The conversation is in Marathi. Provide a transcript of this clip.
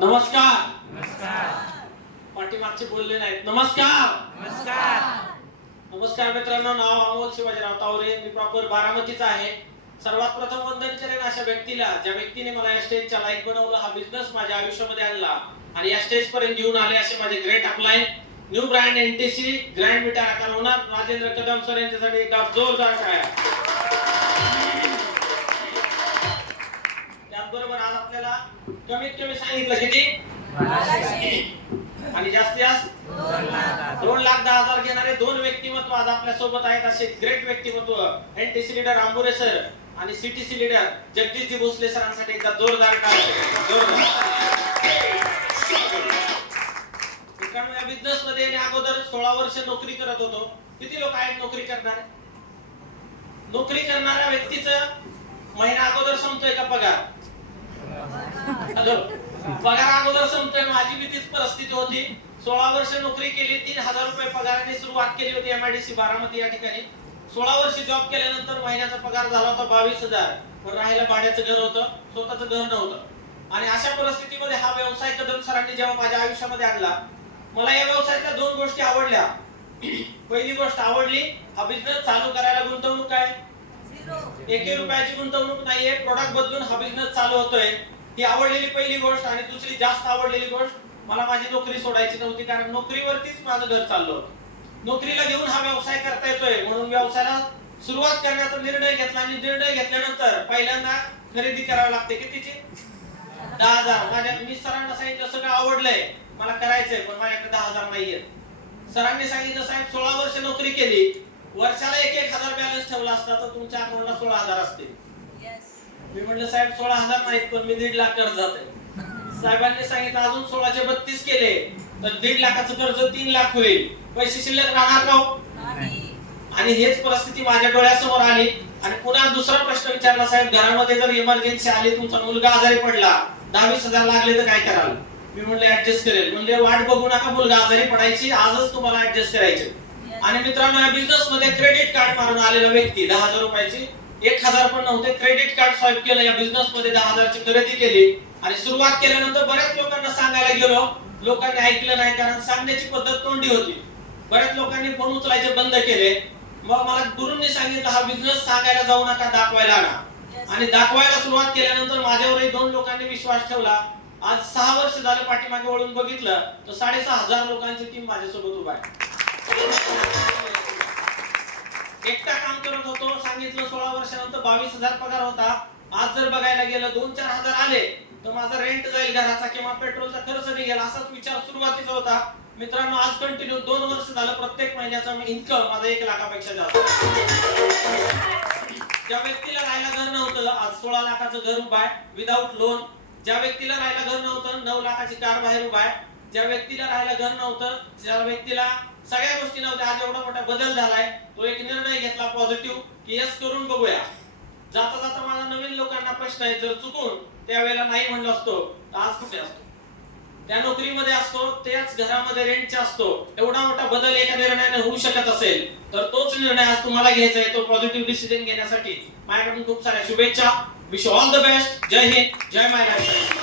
नमस्कार. नमस्कार. पाठीमागचे बोलले नाहीत. नमस्कार. नमस्कार. नमस्कार मित्रांनो, नाव अमोल शिवाजीराव तावरे. मी प्रॉपर बारामतीचा आहे. सर्वात प्रथम वंदन करेन अशा व्यक्तीला ज्या व्यक्तीने मला या स्टेजच्या लाईक बनवलं, हा बिझनेस माझ्या आयुष्यामध्ये आणला आणि या स्टेज पर्यंत घेऊन आले असे माझे great upline new brand NTC grand विटा आकार होणार राजेंद्र कदम सर यांच्यासाठी एक जोरदार टाळ्या. त्याचबरोबर आज आपल्याला कमीत कमी सांगितलं किती आणि जास्तीत जास्त 2,10,000 घेणारे दोन व्यक्तिमत्व आज आपल्या सोबत आहेत. असे ग्रेट व्यक्तिमत्व एनटीसी लीडर आंबुरे सर आणि सीटीसी लीडर जगदीशजी भोसले सरांसाठी एकदा जोरदार टाळ्या. या बिझनेस मध्ये मी अगोदर 16 वर्ष नोकरी करत होतो. किती लोक आहेत नोकरी करणारे? नोकरी करणाऱ्या व्यक्तीचं महिना अगोदर संपतोय का पगार? हॅलो, पगार अगोदर संपतोय. माझी बी तीच परिस्थिती होती. 16 वर्ष नोकरी केली, 3,000 रुपये पगाराने सुरुवात केली होती एमआयडीसी बारामती या ठिकाणी. 16 वर्ष जॉब केल्यानंतर महिन्याचा पगार झाला होता 22,000. पण राहायला भाड्याचं घर होतं, स्वतःचं घर नव्हतं. आणि अशा परिस्थितीमध्ये हा व्यवसाय कदम सरांनी जेव्हा माझ्या आयुष्यामध्ये आणला, मला या व्यवसायाच्या दोन गोष्टी आवडल्या. पहिली गोष्ट आवडली, हा बिझनेस चालू करायला गुंतवणूक काय? 1 रुपयाची गुंतवणूक नाहीये. प्रोडक्ट बदलून हा बिझनेस चालू होतोय, ही आवडलेली पहिली गोष्ट. आणि दुसरी जास्त आवडलेली गोष्ट, मला माझी नोकरी सोडायची नव्हती, कारण नोकरीवरतीच माझं घर चाललं होतं. नोकरीला घेऊन हा व्यवसाय करता येतोय म्हणून व्यवसायाला सुरुवात करण्याचा निर्णय घेतला. आणि निर्णय घेतल्यानंतर पहिल्यांदा खरेदी करावी लागते. कितीची? 10,000. मी सरांना सांगितलं सगळं आवडलंय, मला करायचंय, पण माझ्याकडे 10,000 नाहीये. सरांनी सांगितलं साहेब 16 वर्ष नोकरी केली, वर्षाला 1,000 बॅलन्स ठेवला असता तर तुमच्या अकाउंटला 16,000 असते. मी म्हटलं साहेब 16,000 नाहीत, पण मी 1.5 लाख कर्ज जाते. साहेबांनी सांगितलं अजून 16चे 32 केले तर 1.5 लाखाचं कर्ज 3 लाख होईल. पैसे शिल्लक राहणार का? आणि हेच परिस्थिती माझ्या डोळ्यासमोर आली. आणि पुन्हा दुसरा प्रश्न विचारला, साहेब घरामध्ये जर इमर्जन्सी आली, तुमचा मुलगा आजारी पडला, 10-20 लागले तर काय कराल? मी म्हणलं ऍडजस्ट करेल. म्हणजे वाट बघू नका, मुलगा आजारी पडायची, आजच तुम्हाला ऍडजस्ट करायचे. आणि मित्रांनो, या बिझनेस मध्ये क्रेडिट कार्ड मारून आलेला व्यक्ती 10,000 रुपयाची, 1,000 पण नव्हते, क्रेडिट कार्ड स्वाईप केलं, या बिझनेस मध्ये 10,000 ची खरेदी केली. आणि सुरुवात केल्यानंतर बऱ्याच लोकांना सांगायला गेलो, लोकांनी ऐकलं नाही, कारण सांगण्याची पद्धत तोंडी होती. बऱ्याच लोकांनी फोन उचलायचे बंद केले. मग मला गुरूंनी सांगितलं हा बिझनेस सांगायला जाऊ नका, दाखवायला आणा. आणि दाखवायला सुरुवात केल्यानंतर माझ्यावरही 2 लोकांनी विश्वास ठेवला. आज 6 वर्ष झालं पाठीमागे वळून बघितलं तर 6,500 लोकांची टीम माझ्यासोबत उभा आहे. एकटा काम करत होतो. सांगितलं 16 वर्षानंतर 22,000 पगार होता. आज जर बघायला गेलं 2-4 हजार आले तर माझा रेंट जाईल घराचा किंवा पेट्रोलचा खर्च निघेल, असाच विचार सुरुवातीचा होता. मित्रांनो, आज कंटिन्यू 2 वर्ष झालं प्रत्येक महिन्याचा इन्कम माझा 1 लाखापेक्षा जास्त. ज्या व्यक्तीला राहायला घर नव्हतं, आज 16 लाखाचं घर उभा आहे विदाऊट लोन. ज्या व्यक्तीला राहायला घर नव्हतं, 9 लाखाची कार बाहेर उभा आहे. ज्या व्यक्तीला राहायला घर नव्हतं, ज्या व्यक्तीला सगळ्या गोष्टी नव्हत्या, आज एवढा मोठा बदल झालाय. तो एक निर्णय घेतला पॉझिटिव्ह की यस करून बघूया. जाता जाता माझा नवीन लोकांना प्रश्न आहे, जर चुकून त्यावेळेला नाही म्हणलो असतो तर आज कुठे असतो? त्या नोकरीमध्ये असतो, त्याच घरामध्ये रेंटचे असतो. एवढा मोठा बदल एका निर्णयाने होऊ शकत असेल तर तोच निर्णय आज तुम्हाला घ्यायचा आहे. तो पॉझिटिव्ह डिसिजन घेण्यासाठी माझ्याकडून खूप साऱ्या शुभेच्छा. Wish all the best. जय हिंद, जय महाराष्ट्र.